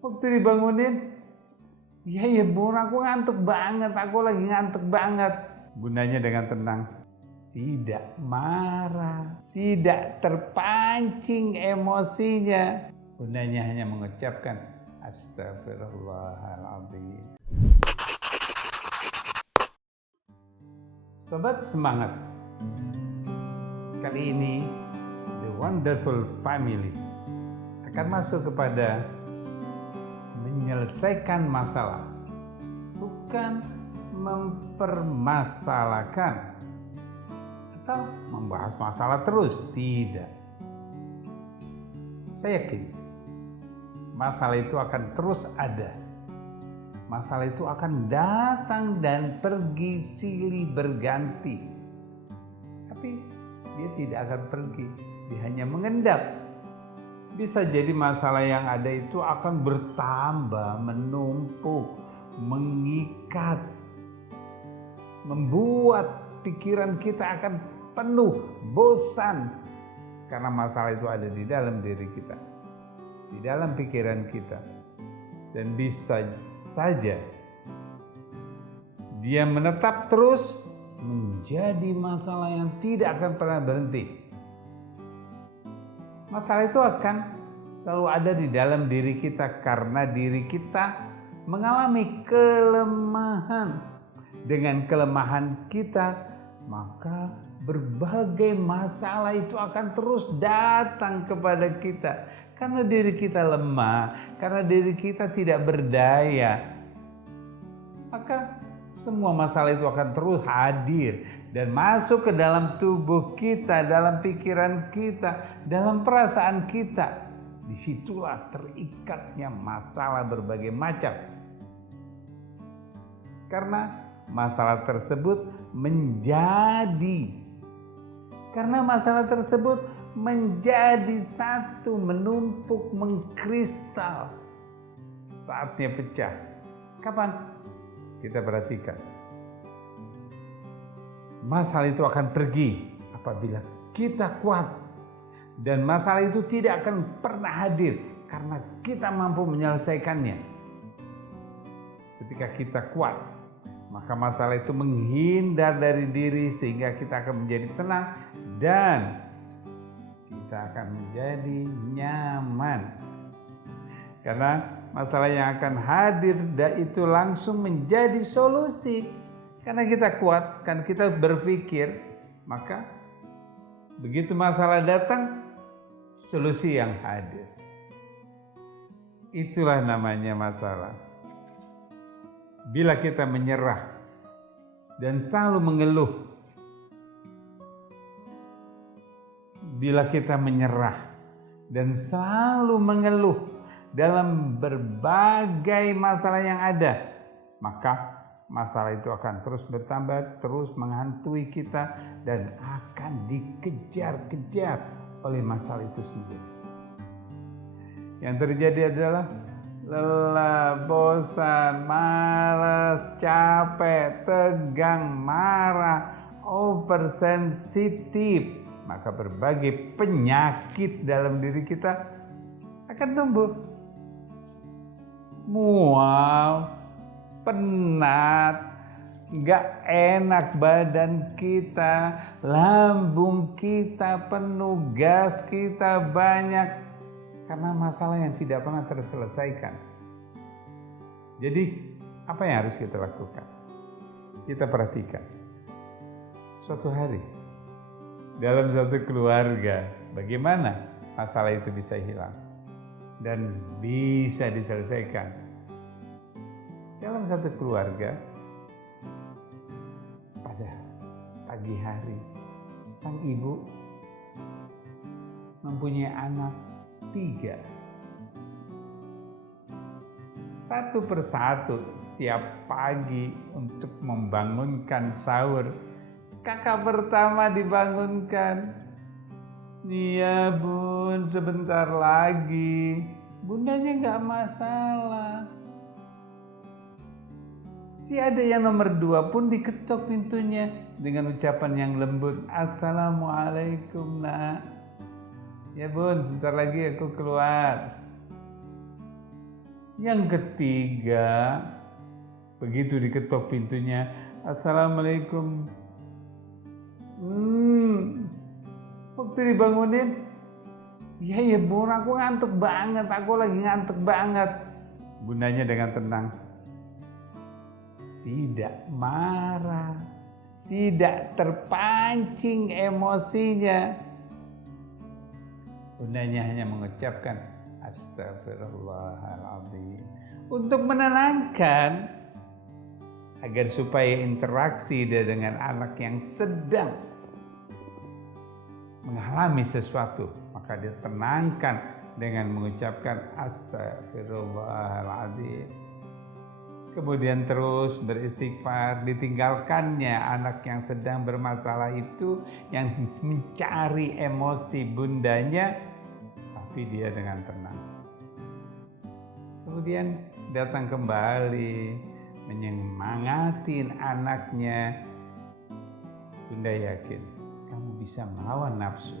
Waktu dibangunin, iya bun, aku ngantuk banget, aku lagi ngantuk banget. Bundanya dengan tenang, tidak marah, tidak terpancing emosinya. Bundanya hanya mengucapkan, Astagfirullahaladzim. Sobat semangat, kali ini The Wonderful Family akan masuk kepada menyelesaikan masalah, bukan mempermasalahkan atau membahas masalah terus, tidak. Saya yakin masalah itu akan terus ada. Masalah itu akan datang dan pergi silih berganti. Tapi dia tidak akan pergi, dia hanya mengendap. Bisa jadi masalah yang ada itu akan bertambah, menumpuk, mengikat, membuat pikiran kita akan penuh, bosan. Karena masalah itu ada di dalam diri kita, di dalam pikiran kita. Dan bisa saja dia menetap terus menjadi masalah yang tidak akan pernah berhenti. Masalah itu akan selalu ada di dalam diri kita karena diri kita mengalami kelemahan. Dengan kelemahan kita, maka berbagai masalah itu akan terus datang kepada kita. Karena diri kita lemah, karena diri kita tidak berdaya, maka semua masalah itu akan terus hadir dan masuk ke dalam tubuh kita, dalam pikiran kita, dalam perasaan kita. Disitulah terikatnya masalah berbagai macam. Karena masalah tersebut menjadi satu, menumpuk, mengkristal. Saatnya pecah. Kapan? Kita perhatikan. Masalah itu akan pergi apabila kita kuat. Dan masalah itu tidak akan pernah hadir karena kita mampu menyelesaikannya. Ketika kita kuat, maka masalah itu menghindar dari diri sehingga kita akan menjadi tenang dan kita akan menjadi nyaman. Karena masalah yang akan hadir itu langsung menjadi solusi. Karena kita kuat, kan kita berpikir, maka begitu masalah datang, solusi yang hadir. Itulah namanya masalah. Bila kita menyerah dan selalu mengeluh, dalam berbagai masalah yang ada, maka masalah itu akan terus bertambah, terus menghantui kita dan akan dikejar-kejar oleh masalah itu sendiri. Yang terjadi adalah lelah, bosan, malas, capek, tegang, marah, oversensitif. Maka berbagai penyakit dalam diri kita akan tumbuh. Mual, penat, gak enak badan kita, lambung kita penuh, gas kita banyak. Karena masalah yang tidak pernah terselesaikan. Jadi apa yang harus kita lakukan? Kita perhatikan. Suatu hari dalam satu keluarga, bagaimana masalah itu bisa hilang dan bisa diselesaikan. Dalam satu keluarga, pada pagi hari, sang ibu mempunyai anak 3. Satu persatu setiap pagi untuk membangunkan sahur. Kakak pertama dibangunkan. Iya bun, sebentar lagi. Bundanya gak masalah. Si ada yang nomor 2 pun diketok pintunya dengan ucapan yang lembut. Assalamualaikum nak. Ya bun, bentar lagi aku keluar. Yang ketiga, begitu diketok pintunya, Assalamualaikum. Waktu dibangunin, ya bun, aku ngantuk banget, aku lagi ngantuk banget. Bundanya dengan tenang, tidak marah, tidak terpancing emosinya. Bundanya hanya mengucapkan Astagfirullahaladzim untuk menenangkan, agar supaya interaksi dia dengan anak yang sedang mengalami sesuatu, maka dia tenangkan dengan mengucapkan Astagfirullahaladzim. Kemudian terus beristighfar, ditinggalkannya anak yang sedang bermasalah itu, yang mencari emosi bundanya, tapi dia dengan tenang. Kemudian datang kembali, menyemangatin anaknya. Bunda yakin kamu bisa melawan nafsu.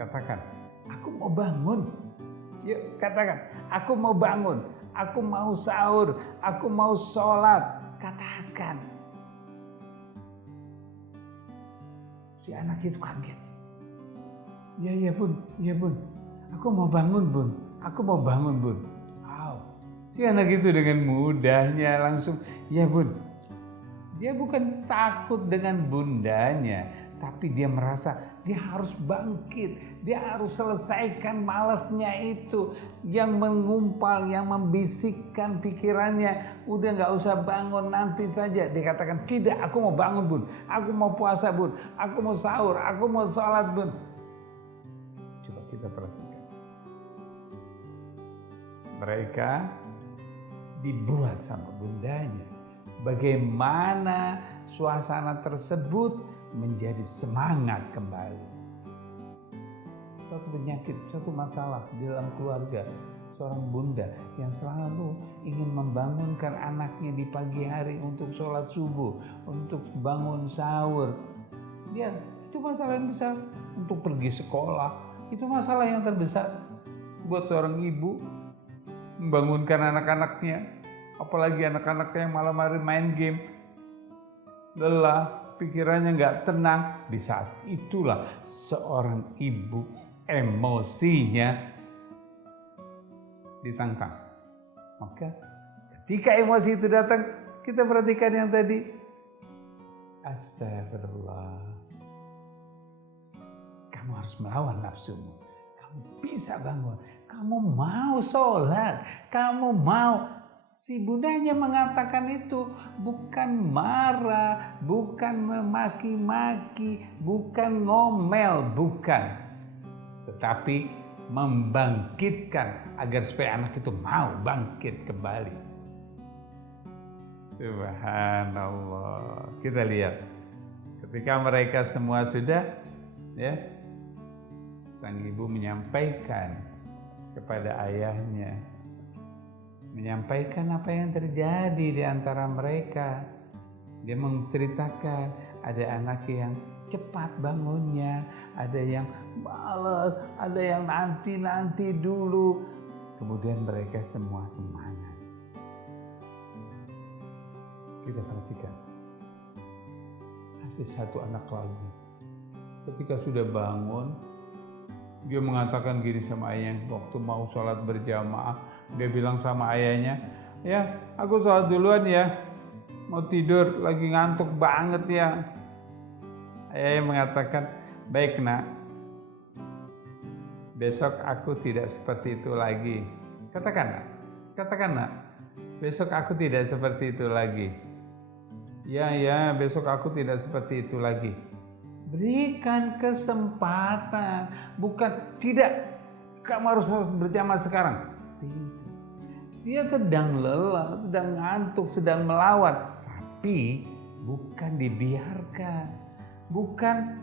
Katakan, aku mau bangun. Yuk katakan, aku mau bangun. Aku mau sahur. Aku mau sholat. Katakan. Si anak itu kaget. Ya bun. Aku mau bangun bun. Aku mau bangun bun. Si anak itu dengan mudahnya langsung, ya bun. Dia bukan takut dengan bundanya, tapi dia merasa dia harus bangkit. Dia harus selesaikan malasnya itu, yang mengumpal, yang membisikkan pikirannya. Udah gak usah bangun, nanti saja. Dia katakan, tidak, aku mau bangun bun. Aku mau puasa bun. Aku mau sahur, aku mau sholat bun. Coba kita perhatikan. Mereka dibuat sama bundanya. Bagaimana suasana tersebut menjadi semangat kembali. Suatu penyakit, suatu masalah di dalam keluarga, seorang bunda yang selalu ingin membangunkan anaknya di pagi hari untuk sholat subuh, untuk bangun sahur. Ya, itu masalah yang besar. Untuk pergi sekolah, itu masalah yang terbesar buat seorang ibu. Membangunkan anak-anaknya, apalagi anak-anaknya yang malam hari main game, lelah, pikirannya nggak tenang. Di saat itulah seorang ibu emosinya ditangkap. Maka ketika emosi itu datang, kita perhatikan yang tadi, astagfirullah. Kamu harus melawan nafsumu. Kamu bisa bangun. Kamu mau sholat, kamu mau. Si bundanya mengatakan itu bukan marah, bukan memaki-maki, bukan ngomel, bukan. Tetapi membangkitkan agar supaya anak itu mau bangkit kembali. Subhanallah. Kita lihat ketika mereka semua sudah, ya, sang ibu menyampaikan kepada ayahnya, menyampaikan apa yang terjadi di antara mereka. Dia menceritakan ada anak yang cepat bangunnya, ada yang malas, ada yang nanti dulu. Kemudian mereka semua semangat. Kita perhatikan, ada satu anak lagi. Ketika sudah bangun, dia mengatakan gini sama ayahnya, waktu mau sholat berjamaah, dia bilang sama ayahnya, ya aku sholat duluan ya, mau tidur, lagi ngantuk banget ya. Ayahnya mengatakan, baik nak, besok aku tidak seperti itu lagi. Katakan nak, besok aku tidak seperti itu lagi. Ya, besok aku tidak seperti itu lagi. Berikan kesempatan, bukan tidak, kamu harus berjamaah sekarang. Dia sedang lelah, sedang ngantuk, sedang melawan, tapi bukan dibiarkan, bukan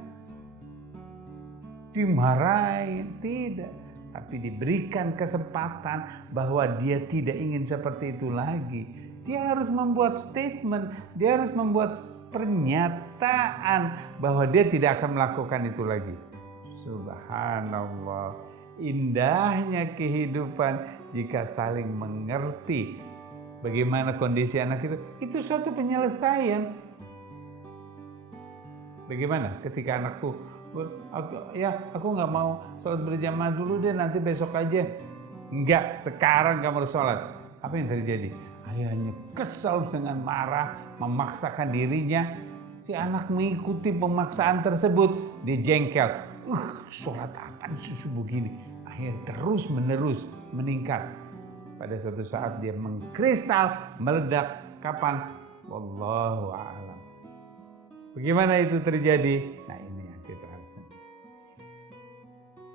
dimarahin, tidak, tapi diberikan kesempatan bahwa dia tidak ingin seperti itu lagi. Dia harus membuat statement, dia harus membuat pernyataan bahwa dia tidak akan melakukan itu lagi. Subhanallah, indahnya kehidupan jika saling mengerti bagaimana kondisi anak itu suatu penyelesaian. Bagaimana ketika anakku, aku nggak mau sholat berjamaah dulu deh, nanti besok aja. Enggak, sekarang kamu harus sholat. Apa yang terjadi? Ayahnya kesal dengan marah, memaksakan dirinya. Si anak mengikuti pemaksaan tersebut, dia jengkel. Sholat apaan susu begini? Akhirnya terus menerus meningkat. Pada suatu saat dia mengkristal, meledak. Kapan? Wallahu a'lam. Bagaimana itu terjadi? Nah, ini yang kita harus.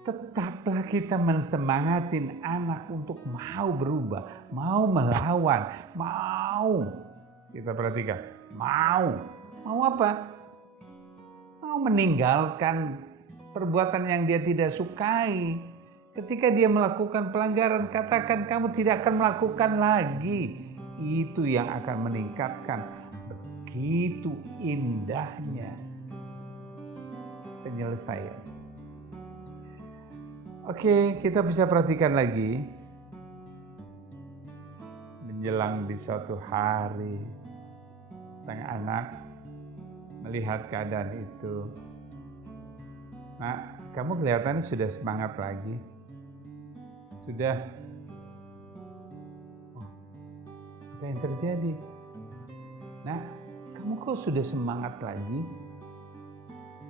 Tetaplah kita mensemangatin anak untuk mau berubah, mau melawan, mau. Kita perhatikan, mau apa? Mau meninggalkan perbuatan yang dia tidak sukai. Ketika dia melakukan pelanggaran, katakan kamu tidak akan melakukan lagi. Itu yang akan meningkatkan begitu indahnya penyelesaian. Oke, kita bisa perhatikan lagi. Menjelang di suatu hari, sang anak melihat keadaan itu. Nah, kamu kelihatannya sudah semangat lagi. Sudah. Apa yang terjadi? Nah, kamu kok sudah semangat lagi?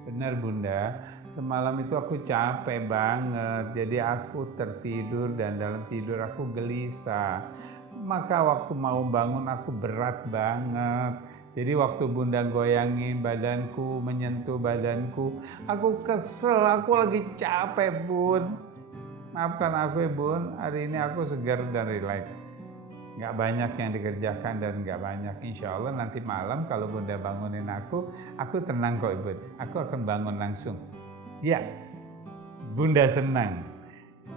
Benar Bunda, semalam itu aku capek banget. Jadi aku tertidur dan dalam tidur aku gelisah. Maka waktu mau bangun aku berat banget. Jadi waktu Bunda goyangin badanku, menyentuh badanku, aku kesel, aku lagi capek Bun. Maafkan aku ya Bun, hari ini aku segar dan rileks. Gak banyak yang dikerjakan dan gak banyak. Insya Allah nanti malam kalau Bunda bangunin aku tenang kok Ibu. Aku akan bangun langsung. Ya, Bunda senang.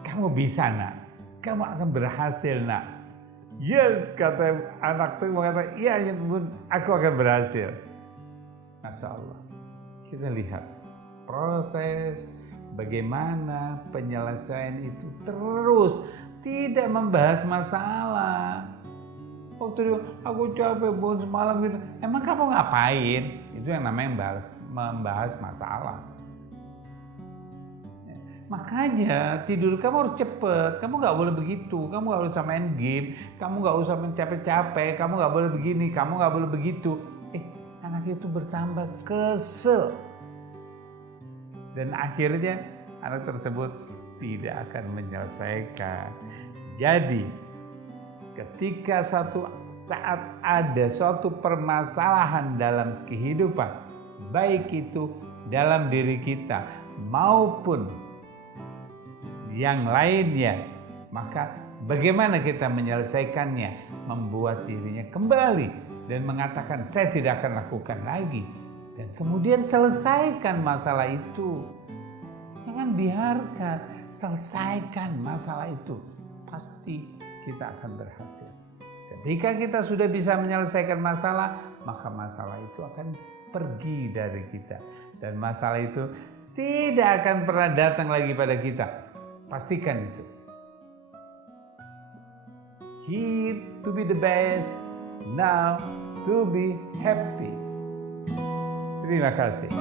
Kamu bisa nak, kamu akan berhasil nak. Yes, kata anak itu mengatakan, iya Bun, aku akan berhasil. Masya Allah. Kita lihat proses bagaimana penyelesaian itu terus tidak membahas masalah. Waktu itu aku capek Bun semalam gitu. Emang kamu ngapain? Itu yang namanya membahas masalah. Makanya tidur kamu harus cepet. Kamu nggak boleh begitu. Kamu nggak usah main game. Kamu nggak usah capek-capek. Kamu nggak boleh begini. Kamu nggak boleh begitu. Anak itu bertambah kesel. Dan akhirnya anak tersebut tidak akan menyelesaikan. Jadi ketika suatu saat ada suatu permasalahan dalam kehidupan, baik itu dalam diri kita maupun yang lainnya, maka bagaimana kita menyelesaikannya? Membuat dirinya kembali dan mengatakan saya tidak akan lakukan lagi. Dan kemudian selesaikan masalah itu. Jangan biarkan, selesaikan masalah itu. Pasti kita akan berhasil. Ketika kita sudah bisa menyelesaikan masalah, maka masalah itu akan pergi dari kita. Dan masalah itu tidak akan pernah datang lagi pada kita. Pastikan itu. Here to be the best, now to be happy. Terima kasih.